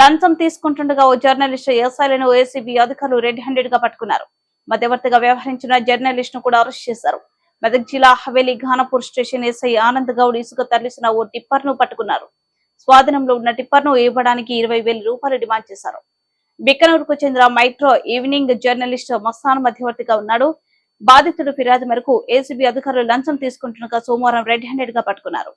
లంచం తీసుకుంటుండగా ఓ జర్నలిస్ట్ ఎస్ఐలను ఏసీబీ అధికారులు రెడ్ హ్యాండెడ్గా పట్టుకున్నారు. మధ్యవర్తిగా వ్యవహరించిన జర్నలిస్ట్ను కూడా అరెస్ట్ చేశారు. మెదక్ జిల్లా హవేలీ ఘానపూర్ స్టేషన్ ఎస్ఐ ఆనంద్ గౌడ్ ఇసుక తరలిసిన ఓ టిప్పర్ను పట్టుకున్నారు. స్వాధీనంలో ఉన్న టిప్పర్ను ఇవ్వడానికి ఇరవై వేల రూపాయలు డిమాండ్ చేశారు. బిక్కనూరుకు చెందిన మైట్రో ఈవినింగ్ జర్నలిస్ట్ మస్తాన్ మధ్యవర్తిగా ఉన్నాడు. బాధితుడు ఫిర్యాదు మేరకు ఏసీబీ అధికారులు లంచం తీసుకుంటుండగా సోమవారం రెడ్ హ్యాండెడ్గా పట్టుకున్నారు.